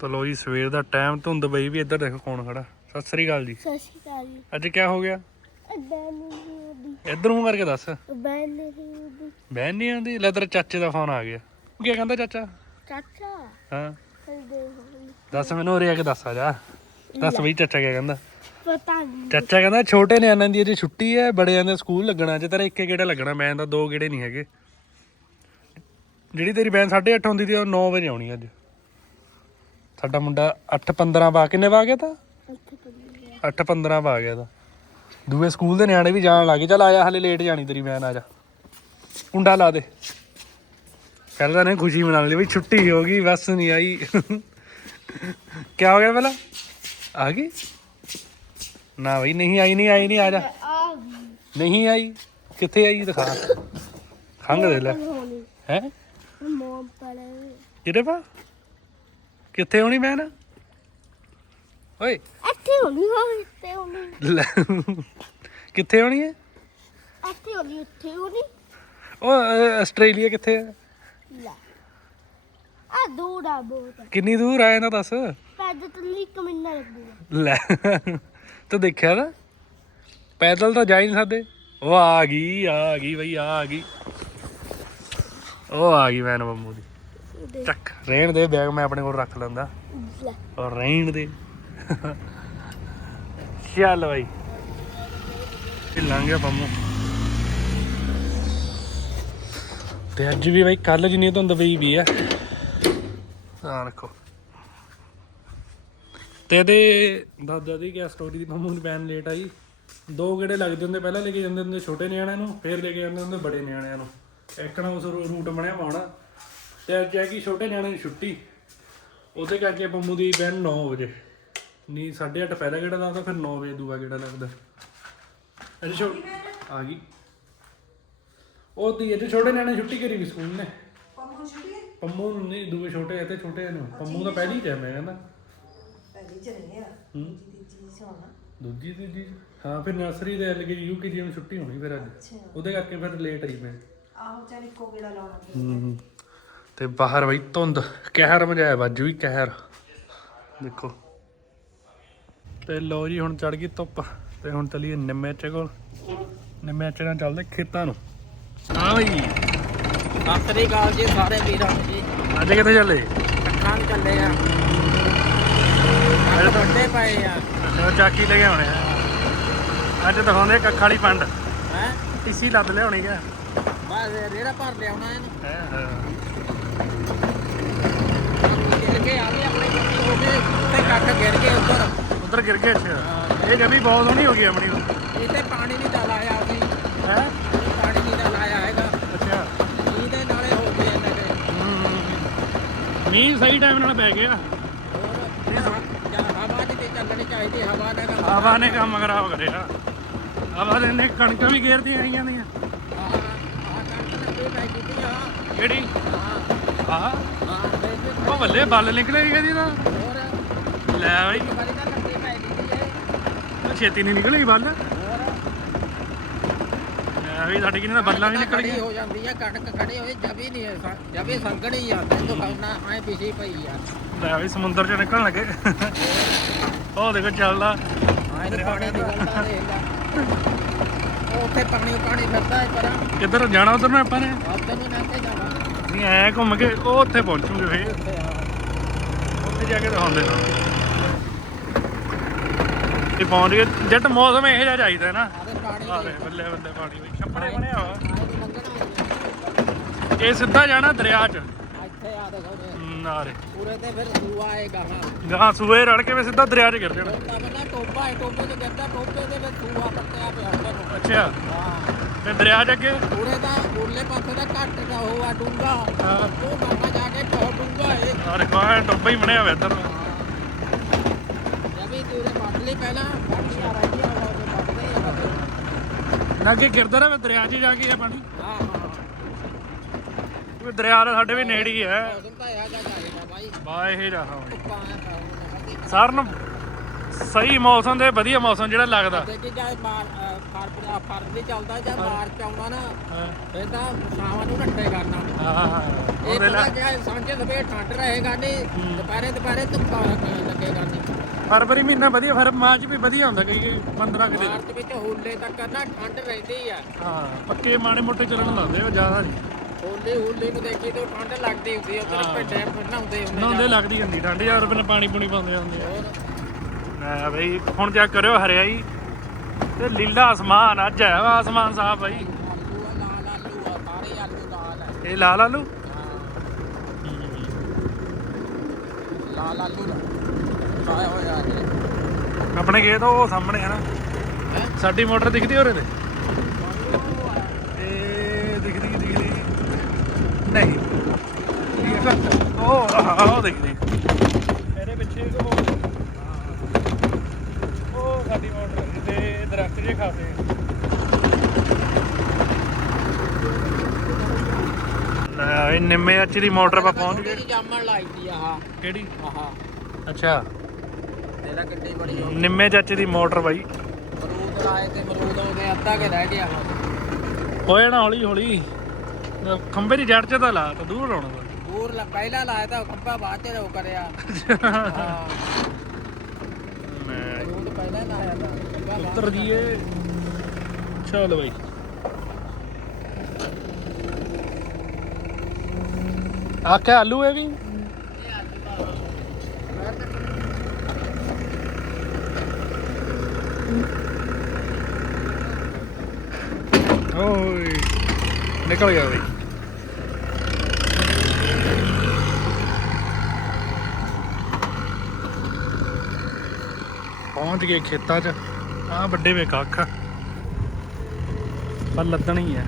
ਤਾਂ ਲੋ ਜੀ ਸਵੇਰ ਦਾ ਟਾਈਮ ਧੁੰਦ ਪਈ ਵੀ ਇੱਧਰ ਦੇਖੋ ਕੌਣ ਖੜਾ। ਸਤਿ ਸ੍ਰੀ ਅਕਾਲ ਜੀ। ਸਤਿ ਸ਼੍ਰੀ ਅਕਾਲ ਜੀ। ਅੱਜ ਕੀ ਹੋ ਗਿਆ? ਅੱਡਾ ਨਹੀਂ ਇੱਧਰ ਕਰਕੇ ਦੱਸ। ਬੈਨ ਨਹੀਂ ਹੁੰਦੀ ਬਹਿਨ ਨਹੀਂ ਆਉਂਦੀ? ਲੈ ਤੇਰੇ ਚਾਚੇ ਦਾ ਫੋਨ ਆ ਗਿਆ। ਕੀ ਕਹਿੰਦਾ ਚਾਚਾ? ਚਾਚਾ? ਹਾਂ। ਦੱਸ ਮੈਨੂੰ ਉਰੇ ਆ ਕੇ ਦੱਸ ਆ ਜਾ। ਦੱਸ ਬਈ ਚਾਚਾ ਕੀ ਕਹਿੰਦਾ। ਪਤਾ ਨਹੀਂ। ਚਾਚਾ ਕਹਿੰਦਾ ਛੋਟੇ ਨਿਆਣਿਆਂ ਦੀ ਅਜੇ ਛੁੱਟੀ ਹੈ ਬੜਿਆਂ ਦੇ ਸਕੂਲ ਲੱਗਣਾ ਜੇ ਤੇਰਾ ਇੱਕੇ ਗੇੜਾ ਲੱਗਣਾ ਮੈਂ ਤਾਂ ਦੋ ਗੇੜੇ ਨਹੀਂ ਹੈਗੇ। ਜਿਹੜੀ ਤੇਰੀ ਬੈਨ 8:30 ਹੁੰਦੀ ਸੀ ਉਹ 9 ਵਜੇ ਆਉਣੀ ਅੱਜ। ਸਾਡਾ ਮੁੰਡਾ 8:15 ਪਾ ਕਿੰਨੇ ਪਾ ਗਿਆ ਤਾਂ? ਉੱਥੇ ਪੰਨੀ 8:15 ਪਾ ਗਿਆ ਤਾਂ। ਦੂਏ ਸਕੂਲ ਦੇ ਨਿਆਣੇ ਵੀ ਜਾਣ ਲੱਗੇ ਚੱਲ ਆ ਜਾ ਹਲੇ ਲੇਟ ਜਾਣੀ ਤੇਰੀ ਬੈਨ ਆ ਜਾ। ਕੁੰਡਾ ਲਾ ਦੇ। ਪਹਿਲਾਂ ਨੇ ਖੁਸ਼ੀ ਮਨਾ ਲਈ ਵੀ ਛੁੱਟੀ ਹੋ ਗਈ ਬਸ ਨਹੀਂ ਆਈ। ਕੀ ਹੋ ਗਿਆ ਪਹਿਲਾਂ? ਆ ਗਈ? ਨਾ ਬਈ ਨਹੀਂ ਆਈ ਨਹੀਂ ਆਈ ਨਹੀਂ ਆ ਜਾ। ਨਹੀਂ ਆਈ? ਕਿੱਥੇ ਆਈ? ਦਿਖਾ। ਖੰਗ ਦੇ ਲੈ। ਹੈ ਮੋਮ ਪਲੇ ਕਿਹਦੇ ਪਾ? ਕਿੱਥੇ ਹੋਣੀ ਮੈਂ ਨਾ ਓਏ। ਇੱਥੇ ਹੋਣੀ ਹੋਣੀ ਇੱਥੇ ਹੋਣੀ। ਲੈ। ਕਿੱਥੇ ਹੋਣੀ ਹੈ ਇੱਥੇ ਹੋਣੀ ਉੱਥੇ ਹੋਣੀ। ਉਹ ਅ, ਆਸਟ੍ਰੇਲੀਆ ਕਿੱਥੇ ਹੈ ਲੈ। ਆ ਦੂਰ ਆ ਬਹੁਤ। ਕਿੰਨੀ ਦੂਰ ਆਇਆ ਨਾ ਦੱਸ? ਪੈਦਲ ਚੱਲੀ ਇੱਕ ਮਹੀਨਾ ਲੱਗੂਗਾ ਲੈ। ਤੂੰ ਦੇਖਿਆ ਨਾ? ਪੈਦਲ ਤਾਂ ਜਾ ਹੀ ਨਹੀਂ ਸਕਦੇ। ਉਹ ਆ ਗਈ ਆ ਗਈ ਬਈ ਆ ਗਈ। ਉਹ ਆ ਗਈ ਮੈਨ ਦੀ ਦੇ। ਚੱਕ ਰਹਿਣ ਦੇ ਬੈਗ ਮੈਂ ਆਪਣੇ ਕੋਲ ਰੱਖ ਲੈਂਦਾ। ਔਰ ਰਹਿਣ ਦੇ। ਚੱਲ ਬਾਈ। ਲੰਘਿਆ ਪੰਮੂ ਤੇ ਅੱਜ ਵੀ ਬਾਈ ਕੱਲ ਜਿੰਨੀ ਧੁੰਦ ਪਈ ਵੀ ਆ। ਆ ਰੱਖੋ। ਤੇ ਇਹਦੇ ਦਾਦਾ ਦੀ ਕਿਆ ਸਟੋਰੀ ਦੀ ਪੰਮੂ ਦੀ ਬੈਨ ਲੇਟ ਆਈ। ਦੋ ਗੇੜੇ ਲੱਗਦੇ ਹੁੰਦੇ ਪਹਿਲਾਂ ਲੈ ਕੇ ਜਾਂਦੇ ਹੁੰਦੇ ਛੋਟੇ ਨਿਆਣਿਆਂ ਨੂੰ ਫਿਰ ਲੈ ਕੇ ਜਾਂਦੇ ਹੁੰਦੇ ਬੜੇ ਨਿਆਣਿਆਂ ਨੂੰ। ਇੱਕ ਨਾ ਉਸ ਰੂਟ ਬਣਿਆ ਪਾਉਣਾ ਤੇ ਅੱਜ ਹੈ ਕਿ ਛੋਟੇ ਨਿਆਣਿਆਂ ਦੀ ਛੁੱਟੀ। ਉਹਦੇ ਕਰਕੇ ਪੰਮੂ ਦੀ ਬੈਨ 9 ਵਜੇ। ਨਹੀਂ 8:30 ਪਹਿਲਾ ਗੇੜਾ ਲੱਗਦਾ ਫਿਰ 9 ਵਜੇ ਦੂਆ ਗੇੜਾ ਲੱਗਦਾ। ਅਜੇ ਛੋ ਆ ਗਈ। ਉਹ ਤੀ ਅਜੇ ਛੋਟੇ ਨਿਆਣੇ ਛੁੱਟੀ ਕਰੀ ਵੀ ਸਕੂਲ ਨੇ। ਪੰਮੂ ਛੁੱਟੀ ਹੈ? ਪੰਮੂ ਨੂੰ ਨਹੀਂ ਦੂਏ ਛੋਟੇ ਤੇ ਛੋਟੇ ਨੂੰ। ਪੰਮੂ ਦਾ ਪਹਿਲੀ ਟਾਈਮ ਹੈ ਕਹਿੰਦਾ। ਪਹਿਲੀ ਚ ਨਹੀਂ ਆ ਹੂੰ। ਜੀ ਜੀ ਸੋਣਾ ਦੂਜੀ ਤੀਜੀ। ਹਾਂ ਫਿਰ ਨਰਸਰੀ ਦੇ ਐਲਕੇ ਯੂਕੇਜੀ ਨੂੰ ਛੁੱਟੀ ਹੋਣੀ ਫਿਰ ਅੱਜ। ਉਹਦੇ ਕਰਕੇ ਫਿਰ ਲੇਟ ਆਈ ਮੈਂ। ਆਹੋ ਚੱਲ ਇੱਕੋ ਗੇੜਾ ਲਾਉਣਾ। ਹੂੰ। ਤੇ ਬਾਹਰ ਬਈ ਧੁੰਦ ਕਹਿਰ ਮਜਾਇਆ ਬਾਜੂ ਵੀ ਕਹਿਰ। ਦੇਖੋ। ਤੇ ਲੋ ਜੀ ਹੁਣ ਚੜ ਗਈ ਧੁੱਪ ਤੇ ਹੁਣ ਚੱਲੀਏ ਨਿੰਮੇਚੇ ਕੋਲ। ਨਿੰਮੇਚੇ ਨਾਲ ਚੱਲਦੇ ਖੇਤਾਂ ਨੂੰ। ਹਾਂ ਬਈ। ਸਤਿ ਸ੍ਰੀ ਅਕਾਲ ਜੀ ਸਾਰੇ ਵੀਰਾਂ ਨੂੰ ਜੀ। ਅੱਜ ਕਿੱਥੇ ਚੱਲੇ? ਕੱਖਾਂ ਨੂੰ ਚੱਲੇ ਆ। ਅੱਜ ਵੱਡੇ ਪਏ ਆ। ਉਹ ਚਾਕੀ ਲੈ ਕੇ ਆਉਣੇ ਆ। ਅੱਜ ਦਿਖਾਉਂਦੇ ਕੱਖ ਵਾਲੀ ਪੰਡ। ਹੈ? ਟੀਸੀ ਲੱਦ ਲਿਆਉਣੀ ਆ। ਬਸ ਰੇੜਾ ਭਰ ਲਿਆਉਣਾ ਇਹਨੂੰ। ਹੈ ਹਾਂ। ਕੇ ਆ ਗਏ ਆਪਣੇ ਕੱਟੀ ਹੋ ਗਏ ਤੇ ਕੱਖ ਗਿਰ ਗਏ ਉੱਧਰ। ਉਧਰ ਗਿਰ ਗਏ ਅੱਛਾ। ਇਹ ਜਮੀ ਬਹੁਤ ਸੋਹਣੀ ਹੋ ਗਈ ਆਪਣੀ ਇੱਥੇ ਪਾਣੀ ਨਹੀਂ ਤਾਂ ਲਾਇਆ ਅਸੀਂ ਹੈ? ਪਾਣੀ ਨਹੀਂ ਤਾਂ ਲਾਇਆ ਹੈਗਾ। ਅੱਛਾ। ਇਹਦੇ ਨਾਲੇ ਹੋ ਗਏ ਇਹਨਾਂ ਦੇ। ਮੀਂਹ ਸਹੀ ਟਾਈਮ ਨਾਲ ਪੈ ਗਿਆ। ਹਵਾ ਦੀ ਤੇ ਚੱਲਣੀ ਚਾਹੀਦੀ ਹਵਾ ਦਾ ਕੰਮ ਹਵਾ ਨੇ ਕੰਮ ਖਰਾਬ ਕਰਿਆ। ਹਵਾ ਦੇ ਨੇ ਕਣਕਾਂ ਵੀ ਘੇਰਦੀਆਂ ਆਈਆਂ ਦੀਆਂ ਆ ਆ ਕਣਕ ਲੱਗੇ ਪੈ ਕੀਤੀ ਆ ਕਿਹੜੀ? ਹਾਂ। ਬੇਬੇ ਉਹ ਬੱਲੇ ਬੱਲ ਨਿਕਲੇ ਗਈ ਨਾ। ਲੈ ਬਈ। ਤਾਂ ਉਹ ਛੇਤੀ ਨਹੀਂ ਨਿਕਲੇਗੀ ਬੱਲ। ਲੈ ਵੀ ਸਾਡੀ ਕਿਨੇ ਤਾਂ ਬੱਲਾਂ ਵੀ ਨਿਕਲ ਗਈਆਂ। ਹੋ ਜਾਂਦੀ ਆ ਕਣਕ ਖੜੀ ਹੋਈ ਜਬੀ ਨਹੀਂ ਜਬੀ ਸੰਗਣੀ ਆ ਤੈਨੂੰ ਖਾਣਾ ਐ ਪਿਛੀ ਪਈ ਆ। ਲੈ ਵੀ ਸਮੁੰਦਰ ਚ ਨਿਕਲਣ ਲੱਗੇ। ਉਹ ਦੇਖੋ ਚੱਲਦਾ। ਤੇ ਪਾਣੀ ਨਿਕਲਦਾ ਉੱਥੇ ਪਾਣੀ ਪਾਣੀ ਫਿਰਦਾ ਹੈ ਪਰਾਂ। ਕਿੱਧਰ ਜਾਣਾ ਉਧਰ ਨੂੰ ਆਪਾਂ ਨੇ? ਉੱਥੇ ਨੂੰ ਲੰਘ ਕੇ ਜਾਣਾ। ਨਹੀਂ ਐ ਘੁੰਮ ਕੇ ਉਹ ਉੱਥੇ ਪਹੁੰਚੂਗੇ ਫੇਰ। ਉੱਥੇ ਆ ਉੱਥੇ ਜਾ ਕੇ ਦਿਖਾਉਂਦੇ ਨਾ। ਇਹ ਪਹੁੰਚ ਗਏ ਜੱਟ ਮੌਸਮ ਇਹੋ ਜਿਹਾ ਚਾਹੀਦਾ ਨਾ। ਬੱਲੇ ਬੱਲੇ ਪਾਣੀ ਵਿੱਚ ਛੱਪੜੇ ਬਣਿਆ ਲੰਘਣਾ ਇਹ ਸਿੱਧਾ ਜਾਣਾ ਦਰਿਆ 'ਚ। ਇੱਥੇ ਆ ਦੇਖੋ ਨੇ ਨਾਰੇ ਪੂਰੇ ਤੇ ਫਿਰ ਸੂਆ ਆਏਗਾ ਹਾਂ ਗਾਂ ਸੂਏ ਰੜ ਕੇ ਵੀ ਸਿੱਧਾ ਦਰਿਆ 'ਚ ਗਿਰ ਜਾਣਾ। ਟੋਪਾ ਹੈ ਟੋਪੇ ਤੇ ਗਿਰਦਾ ਟੋਪੇ ਦੇ ਵਿੱਚ ਸੂਆ ਪੱਟਿਆ ਪਿਆ ਅੱਛਾ। ਹਾਂ। ਤੇ ਦਰਿਆ 'ਚ ਅੱਗੇ? ਪੂਰੇ ਦਾ ਉਰਲੇ ਪਾਸੇ ਦਾ ਘੱਟ ਦਾ ਹੋਆ ਡੂੰਗਾ ਹਾਂ। ਉਹ ਬਾਬਾ ਜਾ ਕੇ ਬਹੁਤ ਡੂੰਗਾ ਏ। ਆਹ ਦੇਖੋ ਐ ਹੀ ਬਣਿਆ ਹੋਇਆ ਇੱਧਰ ਜਬੀ ਤੂਰੇ ਪੱਟ ਲਈ ਪਹਿਲਾਂ। ਬਾਕੀ ਆ ਰਹੀ ਆ ਉਹ ਪੱਟਦੇ ਆ ਬਸ ਨਾ ਅੱਗੇ ਗਿਰਦਾ ਰਹੇ ਦਰਿਆ 'ਚ ਹੀ ਜਾ ਕੇ ਆ ਪਾਣੀ ਹਾਂ ਹਾਂ। ਉਹ ਦਰਿਆ ਦਾ ਸਾਡੇ ਵੀ ਨੇੜੇ ਹੀ ਹੈ। ਮੌਸਮ ਤਾਂ ਆ ਜਾ ਜਾਏਗਾ ਬਾਈ। ਇਹ ਰਹਾ ਆ ਪਾਉਣ ਸਾਰਨ ਸਹੀ ਮੌਸਮ ਦੇ ਵਧੀਆ ਮੌਸਮ ਜਿਹੜਾ ਲੱਗਦਾ। ਤੇ ਕਿ ਜਾਂ ਮਾਰ ਫਰਵਰੀ ਫਰਵਰੀ ਚੱਲਦਾ ਜਾਂ ਮਾਰਚ ਆਉਣਾ ਨਾ ਹਾਂ। ਫਿਰ ਤਾਂ ਸ਼ਾਮਾਂ ਨੂੰ ਠੰਡੇ ਕਰਨਾ। ਹਾਂ ਇਹ ਉਹ ਵੇਲਾ ਪਤਾ ਕਿ ਸਾਂਝੇ ਸਵੇਰ ਠੰਡ ਰਹੇਗਾ ਨਹੀਂ ਦੁਪਹਿਰੇ ਦੁਪਹਿਰੇ ਧੁੱਪਾ ਲੱਗੇਗਾ ਨਹੀਂ। ਫਰਵਰੀ ਮਹੀਨਾ ਵਧੀਆ ਫਿਰ ਮਾਰਚ ਵੀ ਵਧੀਆ ਹੁੰਦਾ ਕਈ ਕਈ 15 ਕਿ ਦਿਨ। ਮਾਰਚ ਵਿੱਚ ਹੋਲੇ ਤੱਕ ਨਾ ਠੰਡ ਰਹਿੰਦੀ ਆ। ਹਾਂ ਪੱਕੇ ਮਾੜੇ ਮੋਟੇ ਚੱਲਣ ਲੱਗਦੇ ਉਹ ਜ਼ਿਆਦਾ ਨਹੀਂ। ਹੋਲੇ ਹੋਲੇ ਨੂੰ ਦੇਖੀ ਤਾਂ ਠੰਡ ਲੱਗਦੀ ਹੁੰਦੀ ਉਧਰ ਹਾਂ। ਪਿੰਡੇ ਨਹਾਉਂਦੇ ਹੁੰਦੇ ਨਹਾਉਂਦੇ ਲੱਗਦੀ ਹੁੰਦੀ ਠੰਡ ਯਾਰ ਬਿਨ ਪਾਣੀ ਪੂਣੀ ਪਾਉਂਦੇ ਹੁੰਦੇ ਆ। ਹੋਰ ਬਈ, ਹੁਣ ਚੈੱਕ ਕਰਿਓ ਹਰਿਆਈ। ਤੇ ਲੀਲਾ ਆਸਮਾਨ ਅੱਜ ਹੈ ਆਸਮਾਨ ਸਾਫ਼ ਬਈ। ਆ ਲਾਲ ਇਹ ਲਾਲ ਆਲੂ? ਲਾਲ ਆਲੂ ਦਾ ਹੋਇਆ ਜੀ ਆਪਣੇ ਖੇਤ, ਉਹ ਸਾਹਮਣੇ ਹੈ ਨਾ। ਸਾਡੀ ਮੋਟਰ ਦਿਖਦੀ ਹੋਰੇ ਤੇ? ਇਹ ਦਿਖਦੀ ਦਿਖਦੀ। ਨਹੀਂ। ਇਹ ਘੱਟ ਉਹ, ਆਹ, ਉਹ ਦਿਖਦੀ। ਇਹਦੇ ਪਿੱਛੇ ਇੱਕ ਉਹ ਸਾਡੀ ਮੋਟਰ ਹੈ ਤੇ ਦਰਖਤ ਜੇ ਖਾਸੇ ਲੈ ਇਹ ਨਿੰਮੇ ਅੱਚ ਦੀ ਮੋਟਰ 'ਪਾ ਪਹੁੰਚ ਗਏ। ਜਾਮਣ ਲਾਈ ਸੀ ਆਹ। ਕਿਹੜੀ? ਆਹ। ਅੱਛਾ। ਤੇਰਾ ਕਿੱਡੀ ਬੜੀ ਹੋ ਨਿੰਮੇ ਚਾਚੇ ਦੀ ਮੋਟਰ ਬਾਈ। ਮਰੂਦ ਲਾਏ ਤੇ ਮਰੂਦ ਉਹਦੇ ਅੱਧਾ ਕੇ ਰਹਿ ਗਿਆ। ਹੋ ਜਾਣਾ ਹੌਲੀ ਹੌਲੀ। ਖੰਬੇ ਦੀ ਜੜ 'ਚ ਤਾਂ ਲਾ ਤਾਂ ਦੂਰ ਲਾਉਣਾ ਦੂਰ ਲਾ ਪਹਿਲਾਂ ਲਾਇਆ ਤਾਂ ਖੰਭਾ ਬਾਅਦ ਚ ਰੋ ਕਰਿਆ। ਹਾਂ ਮੈਂ ਮਰੂਦ ਪਹਿਲਾਂ ਹੀ ਲਾਇਆ ਤਾਂ ਖੰਭਾ ਬਾਅਦ ਉੱਤਰ ਦੀਏ ਚੱਲ ਬਾਈ। ਆਖਿਆ ਆਲੂ ਹੈ ਵੀ? ਓਏ ਨਿਕਲ ਗਿਆ ਬਈ। ਪਹੁੰਚ ਗਏ ਖੇਤਾਂ 'ਚ। ਆ ਵੱਡੇ ਵੇ ਕੱਖ ਪਰ ਲੱਦਣੀ ਹੈ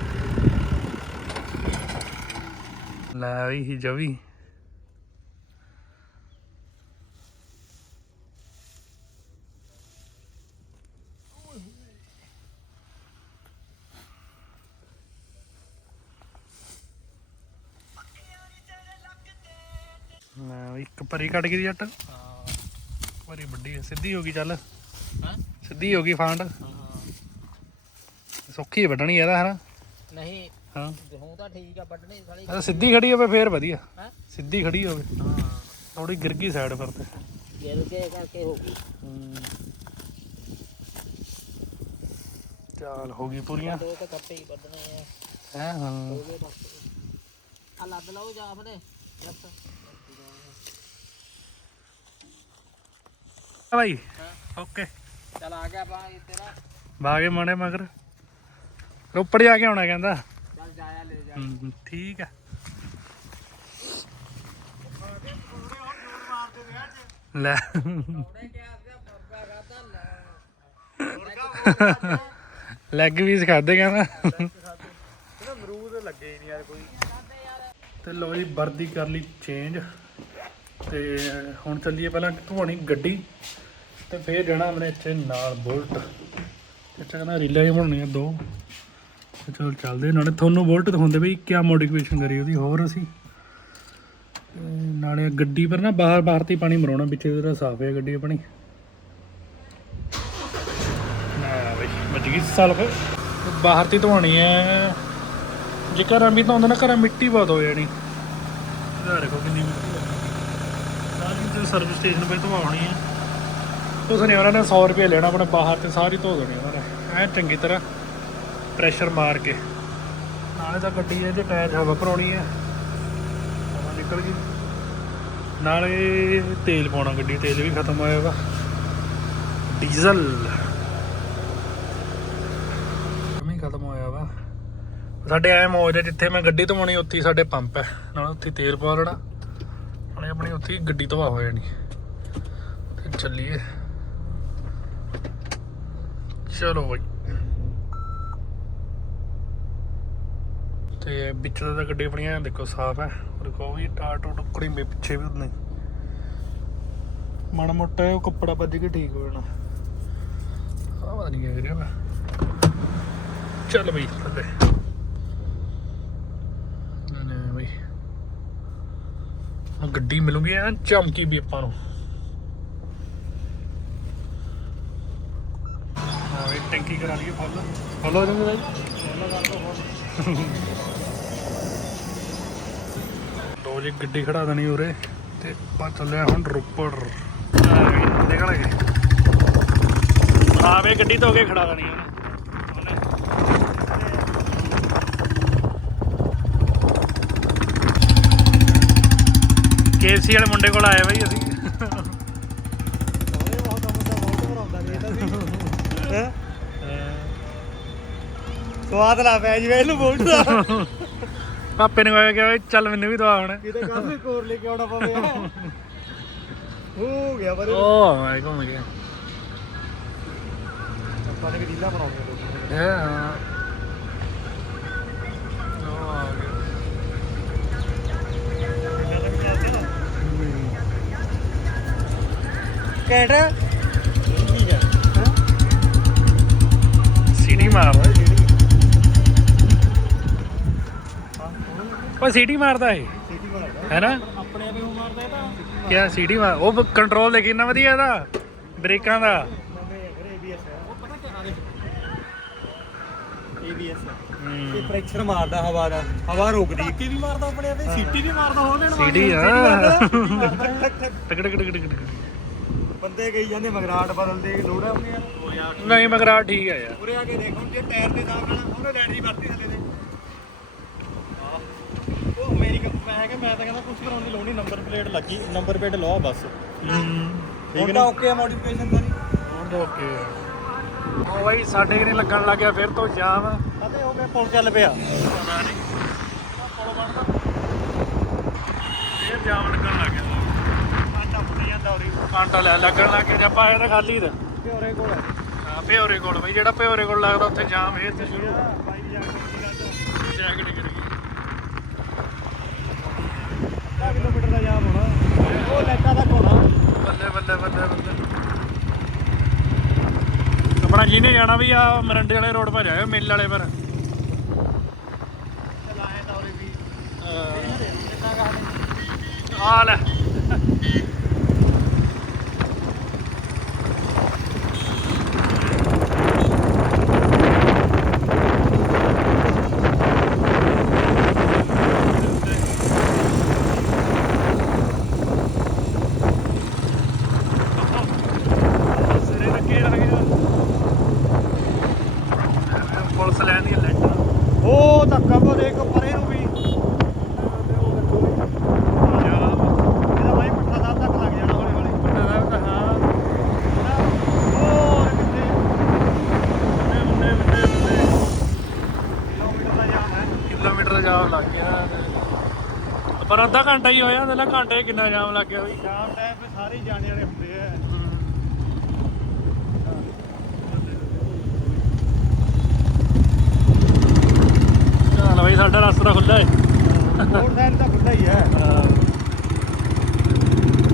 ਲੈ ਵੀ ਹੀ ਜਵੀ। ਇੱਕ ਪਰੀ ਕੱਟ ਗਈ ਜੱਟ। ਪਰੀ ਵੱਡੀ ਹੈ ਸਿੱਧੀ ਹੋ ਗਈ ਚੱਲ। ਹਾਂ? ਸਿੱਧੀ ਹੋ ਗਈ ਫਾਂਡ। ਹਾਂ ਸੌਖੀ ਵੱਢਣੀ ਇਹਦਾ ਹਨਾ ਨਹੀਂ ਹਾਂ। ਹੁਣ ਤਾਂ ਠੀਕ ਆ ਵੱਢਣੀ ਸਾਲੀ ਇਹ ਤਾਂ ਸਿੱਧੀ ਖੜੀ ਹੋਵੇ ਫੇਰ ਵਧੀਆ। ਹੈ? ਸਿੱਧੀ ਖੜੀ ਹੋਵੇ। ਹਾਂ ਥੋੜੀ ਗਿਰ ਗਈ ਸਾਈਡ ਪਰ ਤੇ। ਗਿਰ ਕੇ ਕਰਕੇ ਹੋ ਗਈ। ਚਾਲ ਹੋ ਗਈ ਪੂਰੀਆਂ। ਦੋ ਤੇ ਕੱਟੇ ਹੀ ਵੱਢਣੇ ਆ। ਹੈ ਹਾਂ। ਹੋ ਗਏ ਬਸ। ਆ ਲੱਦ ਲਓ ਜਾ ਆਪਣੇ ਜੱਟ ਭਾਈ ਓਕੇ ਚਲ ਆ ਗਿਆ ਬਾ ਇਹ ਤੇਰਾ। ਬਾਗੇ ਮਾਣੇ ਮਗਰ। ਰੋਪੜ ਜਾ ਕੇ ਆਉਣਾ ਕਹਿੰਦਾ। ਚੱਲ ਜਾਇਆ ਲੈ ਜਾ। ਠੀਕ ਹੈ ਲੈ। ਉਹਨੇ ਕਿਹਾ ਸੀ ਮੁਰਗਾ ਖਾਦਾ ਲੈ। ਲੈਗ ਵੀ ਖਾਦੇ ਕਹਿੰਦਾ। ਅਮਰੂਦ ਲੱਗੇ ਨਹੀਂ ਯਾਰ ਕੋਈ। ਤੇ ਲੋ ਜੀ ਵਰਦੀ ਕਰ ਲਈ ਚੇਂਜ ਤੇ ਹੁਣ ਚੱਲੀਏ ਪਹਿਲਾਂ ਧਵਾਣੀ ਗੱਡੀ ਤੇ ਫੇਰ ਜਾਣਾ ਆਪਣੇ ਇੱਥੇ ਨਾਲ ਬੁਲਟ। ਤੇ ਕਹਿੰਦਾ ਰੀਲਾਂ ਹੀ ਬਣਾਉਣੀਆਂ ਦੋ। ਤੇ ਚਲੋ ਚੱਲਦੇ ਨਾਲੇ ਤੁਹਾਨੂੰ ਬੁਲਟ ਦਿਖਾਉਂਦੇ ਬਈ ਕਿਆ ਮੋਡੀਫਿਕੇਸ਼ਨ ਕਰੀ ਉਹਦੀ, ਹੋਰ ਅਸੀਂ। ਨਾਲੇ ਗੱਡੀ ਪਰ ਨਾ ਬਾਹਰ ਬਾਹਰ ਤੇ ਪਾਣੀ ਮਰਾਉਣਾ, ਵਿੱਚ ਜਿਹੜਾ ਸਾਫ਼ ਹੈ ਗੱਡੀ ਆਪਣੀ। ਨਾ ਬਈ, ਵੱਜ ਗਈ ਸਲਫ ਬਾਹਰ ਤੇ ਧਵਾਣੀ ਹੈ। ਜੇ ਘਰਾਂ ਵੀ ਧੋਂਦੇ ਨਾ, ਘਰਾਂ ਮਿੱਟੀ ਬਹੁਤ ਹੋ ਜਾਣੀ। ਦੇਖੋ ਕਿੰਨੀ ਸਰਵਿਸ ਸਟੇਸ਼ਨ 'ਤੇ ਧਵਾਉਣੀ ਹੈ ਉਸ ਨੇ ਉਹਨਾਂ ਨੇ 100 ਰੁਪਏ ਲੈਣਾ ਆਪਣੇ ਬਾਹਰ ਤੇ ਸਾਰੀ ਧੋ ਦੇਣੀ ਉਹਨਾਂ ਨੇ। ਐ ਚੰਗੀ ਤਰ੍ਹਾਂ ਪ੍ਰੈਸ਼ਰ ਮਾਰ ਕੇ। ਨਾਲੇ ਤਾਂ ਗੱਡੀ ਇਹਦੇ ਟਾਇਰ ਹਵਾ ਭਰਾਉਣੀ ਹੈ ਹਵਾ ਨਿਕਲ ਗਈ। ਨਾਲੇ ਤੇਲ ਪਾਉਣਾ ਗੱਡੀ, ਤੇਲ ਵੀ ਖਤਮ ਹੋਇਆ ਵਾ। ਡੀਜ਼ਲ ਵੀ ਖਤਮ ਹੋਇਆ ਵਾ। ਸਾਡੇ ਐ ਮੌਜ ਹੈ ਜਿੱਥੇ ਮੈਂ ਗੱਡੀ ਧਵਾਉਣੀ, ਉੱਥੇ ਹੀ ਸਾਡੇ ਪੰਪ ਹੈ ਨਾਲ ਉੱਥੇ ਤੇਲ ਪਾ ਲੈਣਾ। ਆਪਣੀ ਉੱਥੇ ਗੱਡੀ ਧਵਾ ਹੋ ਜਾਣੀ। ਤੇ ਚੱਲੀਏ। ਚਲੋ ਬਈ। ਤੇ ਵਿੱਚ ਦਾ ਗੱਡੀ ਆਪਣੀਆਂ ਦੇਖੋ ਸਾਫ਼ ਹੈ ਦੇਖੋ ਉਹ ਵੀ ਟੂ ਟੁਕੜੀ ਮੇ ਪਿੱਛੇ ਵੀ ਨਹੀਂ ਮਾੜਾ ਮੋਟਾ ਉਹ ਕੱਪੜਾ ਵੱਜ ਕੇ ਠੀਕ ਹੋ ਜਾਣਾ। ਆ ਪਤਾ ਨਹੀਂ ਕੀ ਕਰਿਆ ਮੈਂ। ਚੱਲ ਬਈ, ਥੱਲੇ। ਗੱਡੀ ਮਿਲੂਗੀ, ਐ ਚਮਕੀ ਵੀ ਆਪਾਂ ਨੂੰ। ਟੈਂਕੀ ਕਰਾ ਲਈਏ ਫੁੱਲ। ਫੁੱਲ ਹੋ ਜਾਊਗਾ ਜੀ ਲੋ ਜੀ, ਗੱਡੀ ਖੜਾ ਦੇਣੀ ਉਰੇ, ਤੇ ਆਪਾਂ ਚੱਲਿਆ ਹੁਣ ਰੋਪੜ। ਨਿਕਲ ਗੱਡੀ ਤੋਂ ਅੱਗੇ ਖੜਾ ਦੇਣੀ ਉਹਨੇ ਕੇਸੀ ਵਾਲੇ ਮੁੰਡੇ ਕੋਲ ਆਏ ਬਾਈ ਅਸੀਂ। ਸਵਾਦ ਲਾ ਪੈ ਜਵੇ ਇਹਨੂੰ ਬੋਲਦਾ ਪਾਪੇ ਨੇ ਕਿਹਾ ਕਿ ਚੱਲ ਮੈਨੂੰ ਵੀ ਦਵਾ ਹੁਣ। ਕਿਤੇ ਕੱਲ ਕੋਰ ਲੈ ਕੇ ਆਉਣਾ ਪਵੇ ਹੋ ਗਿਆ ਪਰ। ਓ ਮਾਈ ਘੁੰਮ ਗਿਆ ਆਪਾਂ ਨੇ ਰੀਲਾ ਬਣਾਉਂਦੇ ਲੋਕ ਇਹ ਹਾਂ ਠੀਕ ਹੈ ਸੀਟੀ ਮਾਰਦਾ ਉਹ ਸੀਟੀ। ਮਾਰਦਾ ਹੈ ਸਿਟੀ ਬਣਾਉਂਦਾ ਹੈ ਨਾ ਆਪਣੇ ਆਪੇ ਉਹ ਮਾਰਦਾ ਇਹ। ਤਾਂ ਕਿਆ ਸੀਟੀ ਮਾਰ ਉਹ ਕੰਟਰੋਲ ਦੇ ਕਿੰਨਾ ਵਧੀਆ ਇਹਦਾ ਬ੍ਰੇਕਾਂ ਦਾ। ਇਹ ਪ੍ਰੈਸ਼ਰ ਮਾਰਦਾ ਹਵਾ ਦਾ ਹਵਾ ਰੋਕਦੀ। ਕਿ ਵੀ ਮਾਰਦਾ ਆਪਣੇ ਆਪੇ ਸੀਟੀ ਵੀ ਮਾਰਦਾ ਹੋਰ ਲੈਣ ਸੀਟੀ ਆ। ਆ ਟਕ ਟਕ ਟਕ ਟਕ ਟਕ। ਬੰਦੇ ਗਈ ਜਾਂਦੇ ਮਗਰਾਟ ਬਦਲਦੇ ਲੋੜ ਆ ਉਹਨੇ ਯਾਰ। ਉਹ ਯਾਰ ਨਹੀਂ ਮਗਰਾ ਠੀਕ ਆ ਯਾਰ। ਉਰੇ ਆ ਕੇ ਦੇਖ ਹੁਣ ਜੇ ਟਾਇਰ ਦੇ ਹਿਸਾਬ ਨਾਲ ਉਹਨੇ ਲੈਣ ਦੀ ਵਰਤੀ ਥੱਲੇ ਦੇ ਆਹ। ਉਹ ਮੇਰੀ ਕ- ਮੈਂ ਕਿਹਾ ਮੈਂ ਤਾਂ ਕਹਿੰਦਾ ਕੁਝ ਕਰਾਉਣ ਦੀ ਲੋੜ ਨਹੀਂ ਨੰਬਰ ਪਲੇਟ ਲੱਗੀ ਨੰਬਰ ਪਲੇਟ ਲਾਓ ਬਸ। ਠੀਕ ਹੈ ਨਾ? ਓਕੇ ਮੋਡੀਫਿਕੇਸ਼ਨ ਦਾ ਨਹੀਂ ਹੁਣ ਤਾਂ ਓਕੇ ਉਹ ਬਾਈ ਸਾਡੇ ਕਿ ਨਹੀਂ ਲੱਗਣ ਲੱਗਿਆ ਫਿਰ ਤੋਂ ਜਾਮ। ਅਤੇ ਹੋ ਗਿਆ ਪੁਲ ਚੱਲ ਪਿਆ। ਫਿਰ ਜਾਮ ਲੱਗਣ ਲੱਗ ਗਿਆ ਆਟਾ ਫੁੱਟ ਜਾਂਦਾ ਉਰੇ। ਕਾਂਟਾ ਲੈ ਲੱਗਣ ਲੱਗ ਗਿਆ ਜੇ ਆਪਾਂ ਆਏ ਤਾਂ ਖਾਲੀ ਦਾ। ਤੇ ਉਰੇ ਕੋਲ ਹੈ ਹਾਂ ਪਿਓਰੇ ਕੋਲ ਬਾਈ ਜਿਹੜਾ ਪਿਓਰੇ ਕੋਲ ਲੱਗਦਾ ਉੱਥੇ ਜਾਮ ਇਹ ਤੇ ਸ਼ੁਰੂ। ਬਾਈ ਦੀ ਜਾ ਕੇ ਕੀ ਗੱਲ ਜੈਕਟ ਕਰ ਗਈ 10 ਕਿਲੋਮੀਟਰ ਦਾ ਜਾਮ ਹੋਣਾ। ਉਹ ਲੈਟਾ ਦਾ ਹੋਣਾ। ਬੱਲੇ ਬੱਲੇ ਬੱਲੇ ਬੱਲੇ। ਆਪਣਾ ਜਿਹਨੇ ਜਾਣਾ ਵੀ ਆ ਮਰੰਡੇ ਵਾਲੇ ਰੋਡ 'ਪਰ ਜਾਇਓ ਮਿਲ ਵਾਲੇ ਪਰ। ਚਲਾਏ ਵੀ। ਆ ਲੈ ਸਿਰੇ ਲੱਗੇ ਲੱਗੇ ਪੁਲਿਸ ਲੈਣ ਦੀ ਲੈਟਾ ਉਹ ਧੱਕਾ ਪੋ ਦੇਖ ਪਰੇ ਨੂੰ ਵੀ ਇਹਦਾ ਬਾਈ ਪੱਠਾ ਸਾਹਿਬ ਤੱਕ ਲੱਗ ਜਾਣਾ ਹੌਲੀ ਹੌਲੀ ਹੋਰ ਕਿੱਥੇ ਕਿਲੋਮੀਟਰ ਦਾ ਜਾਮ ਹੈ ਕਿਲੋਮੀਟਰ ਦਾ ਜਾਮ ਲੱਗ ਗਿਆ ਪਰ ਅੱਧਾ ਘੰਟਾ ਹੀ ਹੋਇਆ ਪਹਿਲਾਂ ਘੰਟੇ ਕਿੰਨਾ ਜਾਮ ਲੱਗ ਗਿਆ ਬਈ। ਸ਼ਾਮ ਟਾਈਮ 'ਤੇ ਸਾਰੇ ਹੀ ਜਾਣੇ ਵਾਲੇ ਹੁੰਦੇ ਆ। ਚੱਲ ਬਈ ਸਾਡਾ ਰਸਤਾ ਖੁੱਲਾ ਹੈ ਰੋਡ ਸਾਈਡ ਤਾਂ ਖੁੱਲ੍ਹਾ ਹੀ ਹੈ।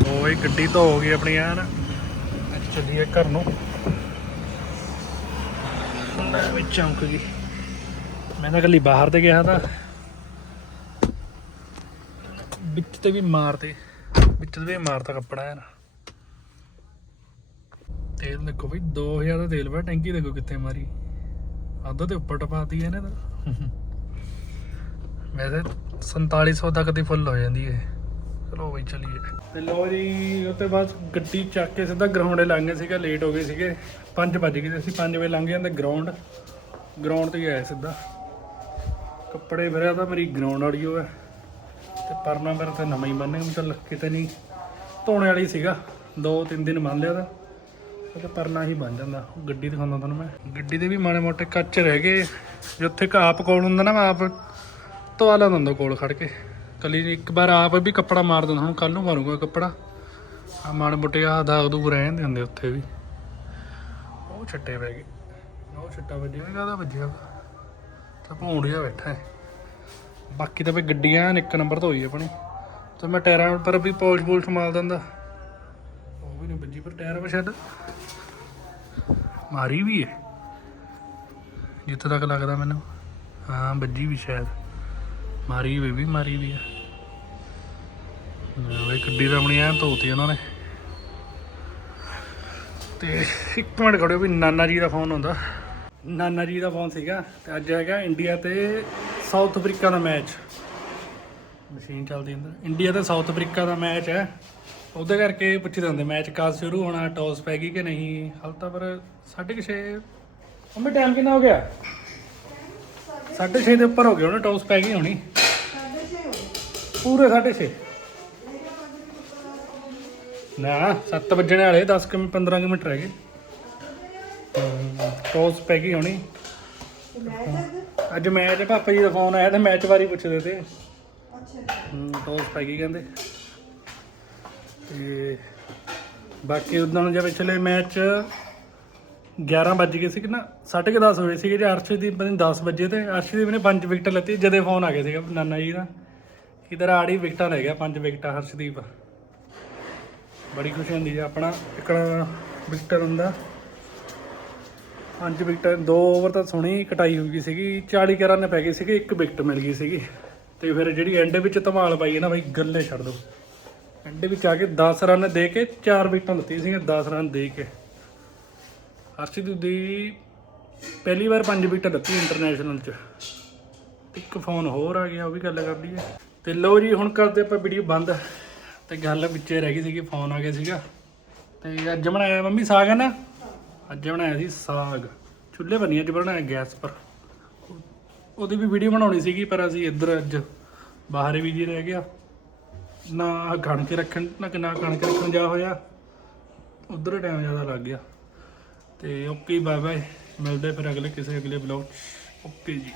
ਉਹ ਬਈ ਗੱਡੀ ਤਾਂ ਹੋ ਗਈ ਆਪਣੀ ਐਨ। ਚੱਲੀਏ ਘਰ ਨੂੰ। ਲੈ ਵੀ ਚਮਕ ਗਈ। ਮੈਂ ਤਾਂ ਕੱਲੀ ਬਾਹਰ ਤੇ ਗਿਆ ਤਾਂ। ਵਿੱਚ ਤੇ ਵੀ ਮਾਰਤੇ ਵਿੱਚ ਤੇ ਵੀ ਮਾਰਤਾ ਕੱਪੜਾ ਐਨ ਤੇਲ ਦੇਖੋ ਬਈ 2000 ਦਾ ਤੇਲ ਵਾ, ਟੈਂਕੀ ਦੇਖੋ ਕਿੱਥੇ ਮਾਰੀ। ਅੱਧਾ ਤੇ ਉੱਪਰ ਟਪਾਤੀ ਇਹਨੇ ਤਾਂ। ਵੈਸੇ 4700 ਤੱਕ ਦੀ ਫੁੱਲ ਹੋ ਜਾਂਦੀ ਹੈ ਚਲੋ ਬਈ ਚਲੀਏ। ਤੇ ਲੋ ਜੀ, ਉੱਤੇ ਬਾਅਦ ਗੱਡੀ ਚੱਕ ਕੇ ਸਿੱਧਾ ਗਰਾਊਂਡੇ ਲੰਘ ਗਏ ਸੀਗਾ ਲੇਟ ਹੋ ਗਏ ਸੀਗੇ। 5 ਵੱਜ ਗਏ ਅਸੀਂ 5 ਵਜੇ ਲੰਘ ਜਾਂਦੇ ਗਰਾਊਂਡ ਗਰਾਊਂਡ ਤੇ ਹੀ ਆਏ ਸਿੱਧਾ। ਕੱਪੜੇ ਭਰਿਆ ਤਾਂ ਮੇਰੀ ਗਰਾਊਂਡ ਵਾਲੀ ਉਹ ਹੈ। ਤੇ ਪਰਨਾ ਮੇਰਾ ਤੇ ਨਵਾਂ ਹੀ ਬੰਨਿਆ ਮੈਂ ਚੱਲ ਕਿਤੇ ਨਹੀਂ, ਧੋਣੇ ਵਾਲੀ ਸੀਗਾ, ਦੋ ਤਿੰਨ ਦਿਨ ਬੰਨ ਲਿਆ ਤਾਂ। ਤੇ ਪਰਨਾ ਹੀ ਬਣ ਜਾਂਦਾ, ਗੱਡੀ ਦਿਖਾਉਂਦਾ ਤੁਹਾਨੂੰ ਮੈਂ। ਗੱਡੀ ਦੇ ਵੀ ਮਾੜੇ ਮੋਟੇ ਕੱਚ ਰਹਿ ਗਏ, ਜਿੱਥੇ ਆਪ ਕੋਲ ਹੁੰਦਾ ਨਾ ਮੈਂ ਆਪ, ਧਵਾ ਲੈਂਦਾ ਹੁੰਦਾ ਕੋਲ ਖੜ ਕੇ। ਕੱਲੀ ਇੱਕ ਵਾਰ ਆਪ ਵੀ ਕੱਪੜਾ ਮਾਰ ਦਿੰਦਾ ਹੁਣ ਕੱਲ ਨੂੰ ਮਾਰੂਗਾ ਕੱਪੜਾ। ਆ ਮਾੜੇ ਮੋਟੇ ਆ ਦਾਗ ਦੂਗ ਰਹਿ ਜਾਂਦੇ ਹੁੰਦੇ ਉੱਥੇ ਵੀ। ਉਹ ਛੱਟੇ ਪੈ ਗਏ। ਉਹ ਛੱਟਾ ਵੱਜਿਆ ਕਾਹਦਾ ਵੱਜਿਆ ਤਾਂ ਭੌਂਡ ਜਿਹਾ ਬੈਠਾ ਹੈ। ਬਾਕੀ ਤਾਂ ਵੀ ਗੱਡੀਆਂ ਐਨ ਇੱਕ ਨੰਬਰ ਤੋਂ ਹੋਈ ਆਪਣੀ। ਤੇ ਮੈਂ ਟਾਇਰਾਂ ਪਰ ਵੀ ਪੌਸ਼ ਪੌਸ਼ ਮਾਲ ਦਿੰਦਾ। ਉਹ ਵੀ ਨਹੀਂ ਵੱਜੀ ਪਰ ਟਾਇਰ ਪਰ ਛੱਡ। ਮਾਰੀ ਵੀ ਹੈ ਜਿੱਥੇ ਤੱਕ ਲੱਗਦਾ ਮੈਨੂੰ। ਹਾਂ, ਵੱਜੀ ਵੀ ਸ਼ਾਇਦ। ਮਾਰੀ ਵੀ ਵੀ ਮਾਰੀ ਵੀ ਆ। ਵੇ ਗੱਡੀ ਤਾਂ ਆਪਣੀ ਐਂ ਧੋਤੀ ਉਹਨਾਂ ਨੇ। ਤੇ ਇੱਕ ਮਿੰਟ ਖੜਿਓ ਵੀ ਨਾਨਾ ਜੀ ਦਾ ਫੋਨ ਹੁੰਦਾ ਨਾਨਾ ਜੀ ਦਾ ਫੋਨ ਸੀਗਾ ਤੇ ਅੱਜ ਹੈਗਾ ਇੰਡੀਆ ਤੇ ਸਾਊਥ ਅਫਰੀਕਾ ਦਾ ਮੈਚ। ਮਸ਼ੀਨ ਚੱਲਦੀ ਅੰਦਰ। ਇੰਡੀਆ ਤੇ ਸਾਊਥ ਅਫਰੀਕਾ ਦਾ ਮੈਚ ਹੈ। ਉਹਦੇ ਕਰਕੇ ਪੁੱਛਦੇ ਹੁੰਦੇ ਮੈਚ ਕਦ ਸ਼ੁਰੂ ਹੋਣਾ ਟੌਸ ਪੈ ਗਈ ਕਿ ਨਹੀਂ? ਹਾਲ ਤਾਂ ਪਰ 6:30 ਮੰਮੀ ਟਾਈਮ ਕਿੰਨਾ ਹੋ ਗਿਆ? 6:30 ਦੇ ਉੱਪਰ ਹੋ ਗਿਆ ਉਹਨੇ ਟੌਸ ਪੈ ਗਈ ਹੋਣੀ। ਪੂਰੇ 6:30 ਨਾ 7 ਵੱਜਣੇ ਵਾਲੇ 10 ਕਿ 15 ਕਿ ਮਿੰਟ ਰਹਿ ਗਏ। ਟੌਸ ਪੈ ਗਈ ਹੋਣੀ। ਅੱਜ ਮੈਚ ਹੈ ਪਾਪਾ ਜੀ ਦਾ ਫੋਨ ਆਇਆ ਤੇ ਮੈਚ ਬਾਰੇ ਪੁੱਛਦੇ ਤੇ। ਹੂੰ ਟੌਸ ਪੈ ਗਈ ਕਹਿੰਦੇ। ਤੇ ਬਾਕੀ ਉਦੋਂ ਜੇ ਪਿਛਲੇ ਮੈਚ 11 ਵੱਜ ਗਏ ਸੀ ਕਿ ਨਾ 10:30 ਹੋਏ ਸੀਗੇ ਜੇ ਅਰਸ਼ਦੀਪ ਨੇ 10 ਵਜੇ ਤੇ ਅਰਸ਼ਦੀਪ ਨੇ 5 ਵਿਕਟ ਲੱਤੀ ਜਦੇ ਫੋਨ ਆ ਗਿਆ ਸੀਗਾ ਨਾਨਾ ਜੀ ਦਾ। ਇਧਰ ਆੜੀ ਵਿਕਟਾਂ ਰਹਿ ਗਿਆ 5 ਵਿਕਟਾਂ ਹਰਸ਼ਦੀਪ ਬੜੀ ਖੁਸ਼ੀ ਹੁੰਦੀ ਹੈ ਆਪਣਾ ਇੱਕ ਵਿਕਟਰ ਹੁੰਦਾ। ਪੰਜ ਵਿਕਟਾਂ, ਦੋ ਓਵਰ ਤਾਂ ਸੋਹਣੀ ਕਟਾਈ ਹੋ ਗਈ ਸੀਗੀ 40 ਕੁ ਰਨ ਪੈ ਗਏ ਸੀਗੇ, ਇੱਕ ਵਿਕਟ ਮਿਲ ਗਈ ਸੀਗੀ। ਤੇ ਫਿਰ ਜਿਹੜੀ ਐਂਡ ਵਿੱਚ ਧਮਾਲ ਪਾਈ ਹੈ ਨਾ ਬਾਈ, ਗੱਲੇ ਛੱਡ ਦੋ। ਐਂਡ ਵਿੱਚ ਆ ਕੇ 10 ਰਨ ਦੇ ਕੇ 4 ਵਿਕਟਾਂ ਦਿੱਤੀਆਂ ਸੀਗੀਆਂ 10 ਰਨ ਦੇ ਕੇ। ਹਰਸ਼ਦੀਪ ਦੀ ਪਹਿਲੀ ਵਾਰ 5 ਵਿਕਟਾਂ ਲੱਤੀ ਇੰਟਰਨੈਸ਼ਨਲ 'ਚ। ਇੱਕ ਫੋਨ ਹੋਰ ਆ ਗਿਆ, ਉਹ ਵੀ ਗੱਲ ਕਰ ਲਈਏ। ਤੇ ਲਓ ਜੀ, ਹੁਣ ਕਰਦੇ ਆਪਾਂ ਵੀਡੀਓ ਬੰਦ। ਤੇ ਗੱਲ ਵਿੱਚੇ ਰਹਿ ਗਈ ਸੀਗੀ ਫੋਨ ਆ ਗਿਆ ਸੀਗਾ। ਤੇ ਅੱਜ ਬਣਾਇਆ ਮੰਮੀ ਸਾਗ ਹੈ ਨਾ? ਅੱਜ ਬਣਾਇਆ ਸੀ ਸਾਗ। ਚੁੱਲ੍ਹੇ ਬਣੀ ਅੱਜ ਬਣਾਇਆ ਗੈਸ ਪਰ। ਉਹਦੀ ਵੀ ਵੀਡੀਓ ਬਣਾਉਣੀ ਸੀਗੀ, ਪਰ ਅਸੀਂ ਇੱਧਰ ਅੱਜ ਬਾਹਰ ਵੀ ਜੀ ਰਹਿ ਗਿਆ। ਨਾ ਕਣਕ ਰੱਖਣ, ਨਾ ਕਿੰਨਾ ਕਣਕ ਰੱਖਣ ਜਾ ਹੋਇਆ। ਉਧਰ ਟਾਈਮ ਜ਼ਿਆਦਾ ਲੱਗ ਗਿਆ। ਤੇ ਓਕੇ ਬਾਏ ਬਾਏ ਮਿਲਦੇ ਫਿਰ ਅਗਲੇ, ਕਿਸੇ ਅਗਲੇ ਬਲੌਗ ਓਕੇ ਜੀ।